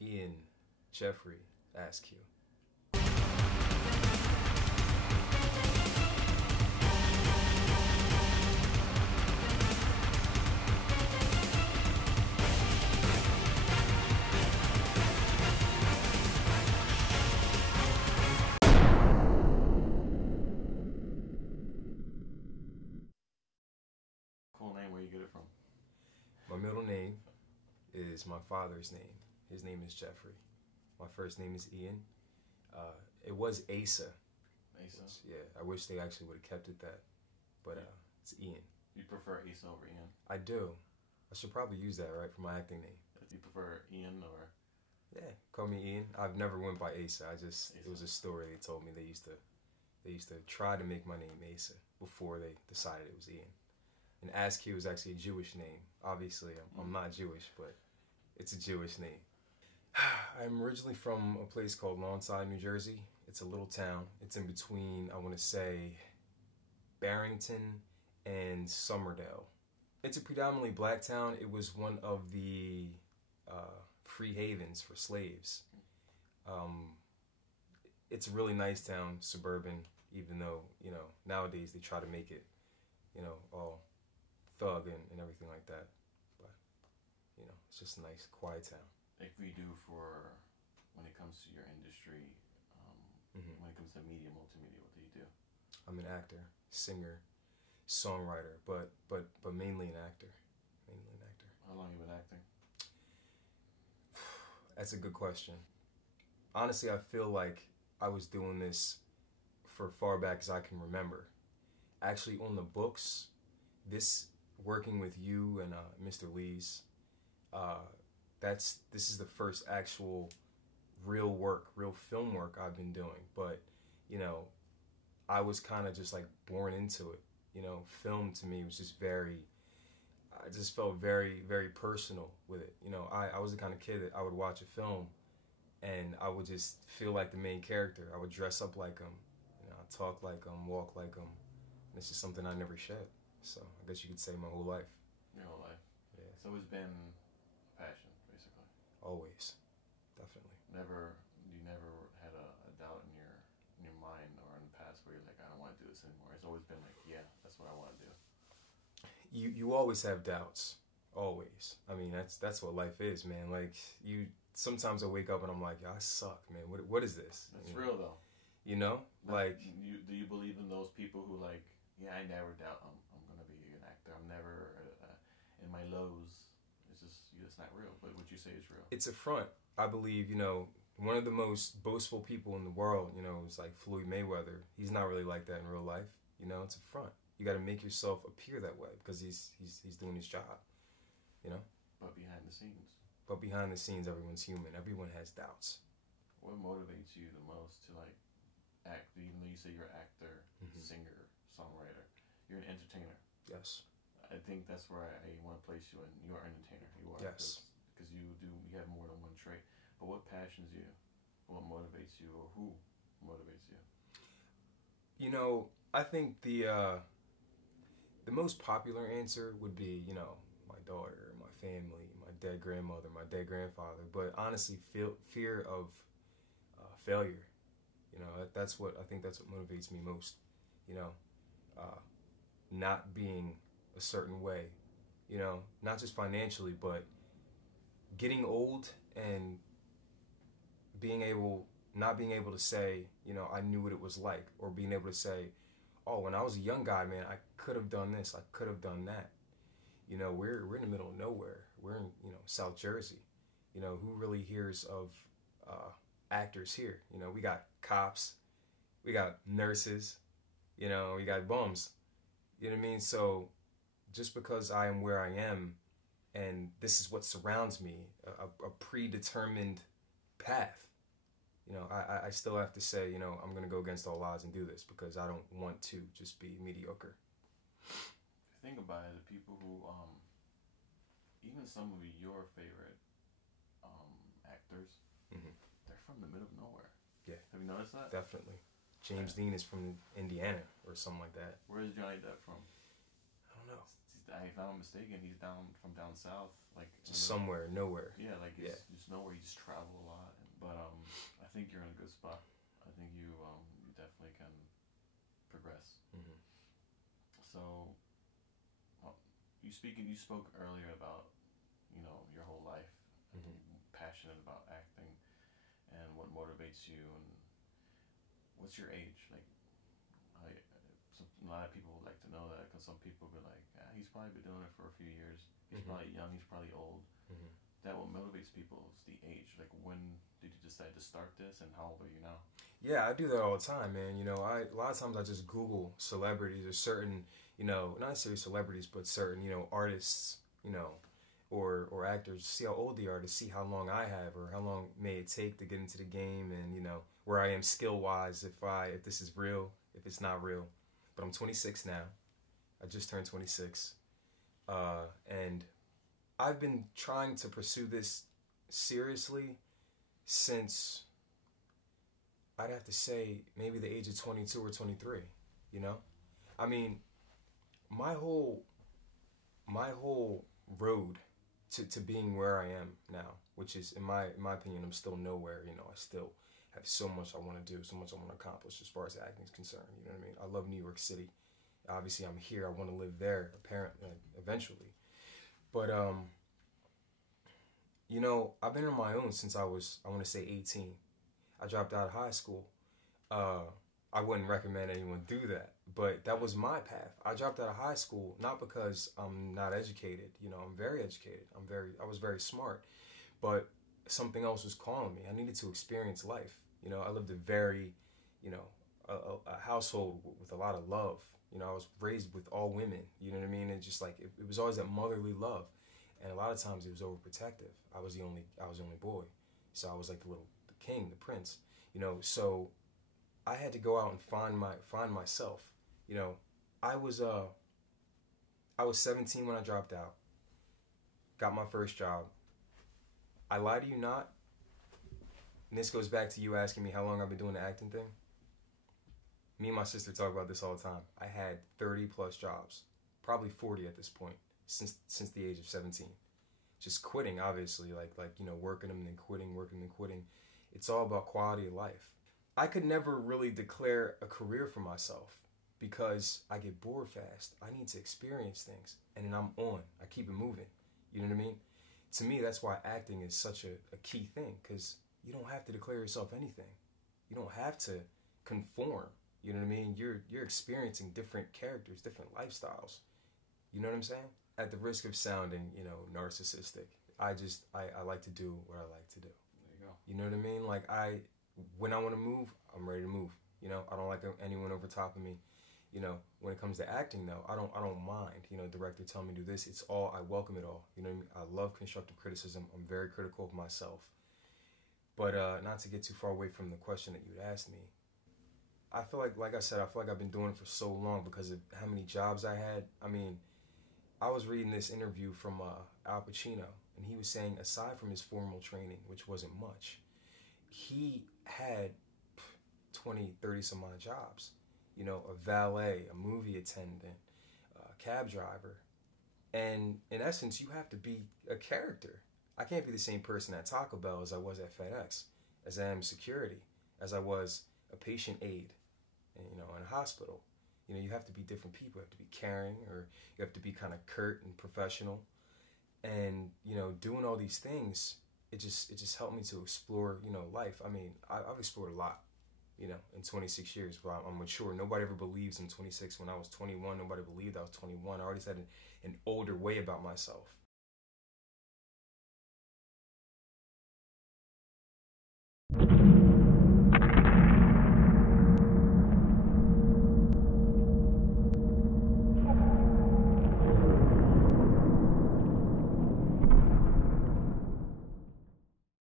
Ian Jeffrey Askew. Cool name. Where you get it from? My middle name is my father's name. His name is Jeffrey. My first name is Ian. It was Asa. Asa? Yeah, I wish they actually would have kept it that. But it's Ian. You prefer Asa over Ian? I do. I should probably use that, right, for my acting name. Do you prefer Ian or? Yeah, call me Ian. I've never went by Asa. Asa. It was a story they told me. They used to try to make my name Asa before they decided it was Ian. And Askew is actually a Jewish name. Obviously, I'm not Jewish, but it's a Jewish name. I'm originally from a place called Lawnside, New Jersey. It's a little town. It's in between, I want to say, Barrington and Somerdale. It's a predominantly black town. It was one of the free havens for slaves. It's a really nice town, suburban, even though, you know, nowadays they try to make it, you know, all thug and everything like that. But, you know, it's just a nice, quiet town. Like we do for when it comes to your industry, when it comes to media, multimedia, what do you do? I'm an actor, singer, songwriter, but mainly an actor. Mainly an actor. How long have you been acting? That's a good question. Honestly, I feel like I was doing this for far back as I can remember. Actually, on the books, this working with you and Mr. Lee's, this is the first actual real work, real film work I've been doing. But, you know, I was kind of just like born into it. You know, film to me was just I just felt very, very personal with it. You know, I was the kind of kid that I would watch a film and I would just feel like the main character. I would dress up like him, you know, I'd talk like him, walk like him. And it's just something I never shed. So I guess you could say my whole life. Your whole life? Yeah. So it's been passion, basically. Always. Definitely. You never had a doubt in your mind or in the past where you're like, I don't want to do this anymore. It's always been like, yeah, that's what I want to do. You always have doubts. Always. I mean, that's what life is, man. Like, sometimes I wake up and I'm like, I suck, man. What is this? That's real, though. You know? Like... Do you believe in those people who like, yeah, I never doubt I'm going to be an actor. I'm never in my lows. It's not real. But what you say is real. It's a front. I believe, you know, one of the most boastful people in the world, you know, is like Floyd Mayweather. He's not really like that in real life. You know, it's a front. You got to make yourself appear that way because he's doing his job, you know? But behind the scenes. But behind the scenes, everyone's human. Everyone has doubts. What motivates you the most to like act, even though you say you're an actor, singer, songwriter, you're an entertainer? Yes. I think that's where I want to place you in. You are an entertainer. You are. Yes. Because you have more than one trait. But what passions you? What motivates you, or who motivates you? You know, I think the most popular answer would be, you know, my daughter, my family, my dead grandmother, my dead grandfather. But honestly, fear of failure. You know, that's what motivates me most. You know, not being a certain way. You know, not just financially, but getting old and not being able to say, you know, I knew what it was like, or being able to say, oh, when I was a young guy, man, I could have done this, I could have done that. You know, we're in the middle of nowhere. We're in, you know, South Jersey. You know, who really hears of actors here? You know, we got cops, we got nurses, you know, we got bums. You know what I mean? So just because I am where I am and this is what surrounds me, a predetermined path, you know, I still have to say, you know, I'm going to go against all odds and do this because I don't want to just be mediocre. If you think about it, the people who, even some of your favorite actors, they're from the middle of nowhere. Yeah. Have you noticed that? Definitely. James Dean is from Indiana or something like that. Where is Johnny Depp from? I don't know. If I'm not mistaken, he's from down south, like just somewhere, nowhere. Yeah, like just nowhere. He just traveled progress. Mm-hmm. So, you spoke earlier about, you know, your whole life, Mm-hmm. passionate about acting, and what motivates you, and what's your age? Like, a lot of people would like to know that, because some people be like, he's probably been doing it for a few years. He's Mm-hmm. probably young. He's probably old. Mm-hmm. That what motivates people is the age. Like, when did you decide to start this, and how old are you now? Yeah, I do that all the time, man. You know, a lot of times I just Google celebrities or certain, you know, not necessarily celebrities, but certain, you know, artists, you know, or actors, see how old they are, to see how long I have, or how long may it take to get into the game, and, you know, where I am skill wise, if this is real, if it's not real. But I'm 26 now. I just turned 26, and I've been trying to pursue this seriously since, I'd have to say, maybe the age of 22 or 23. You know, I mean, my whole road to being where I am now, which is, in my opinion, I'm still nowhere. You know, I still have so much I want to do, so much I want to accomplish as far as acting is concerned. You know what I mean? I love New York City. Obviously, I'm here. I want to live there, apparently, eventually. But you know, I've been on my own since I was, I want to say, 18. I dropped out of high school. I wouldn't recommend anyone do that, but that was my path. I dropped out of high school not because I'm not educated. You know, I'm very educated. I was very smart, but something else was calling me. I needed to experience life. You know, I lived a very, you know, a household with a lot of love. You know, I was raised with all women. You know what I mean? And just like it was always that motherly love, and a lot of times it was overprotective. I was the only boy, so I was like the king, the prince. You know, so I had to go out and find myself. You know, I was 17 when I dropped out. Got my first job. I lie to you not, and this goes back to you asking me how long I've been doing the acting thing. Me and my sister talk about this all the time. I had 30 plus jobs, probably 40 at this point, since the age of 17. Just quitting, obviously, like you know, working them and then quitting, working and quitting. It's all about quality of life. I could never really declare a career for myself because I get bored fast. I need to experience things, and then I'm on. I keep it moving. You know what I mean? To me, that's why acting is such a key thing, because you don't have to declare yourself anything. You don't have to conform. You know what I mean? You're experiencing different characters, different lifestyles. You know what I'm saying? At the risk of sounding, you know, narcissistic, I like to do what I like to do. There you go. You know what I mean? Like, when I want to move, I'm ready to move. You know, I don't like anyone over top of me. You know, when it comes to acting, though, I don't mind. You know, director tell me to do this. It's all, I welcome it all. You know what I mean? I love constructive criticism. I'm very critical of myself. But not to get too far away from the question that you'd asked me, I feel like I said, I feel like I've been doing it for so long because of how many jobs I had. I mean, I was reading this interview from Al Pacino, and he was saying, aside from his formal training, which wasn't much, he had 20, 30 some odd jobs. You know, a valet, a movie attendant, a cab driver. And in essence, you have to be a character. I can't be the same person at Taco Bell as I was at FedEx, as I am security, as I was a patient aide, you know, in a hospital. You know, you have to be different people. You have to be caring, or you have to be kind of curt and professional. And, you know, doing all these things, it just helped me to explore, you know, life. I mean, I've explored a lot, you know, in 26 years, but I'm mature. Nobody ever believes I'm 26. When I was 21, nobody believed I was 21. I already had an older way about myself.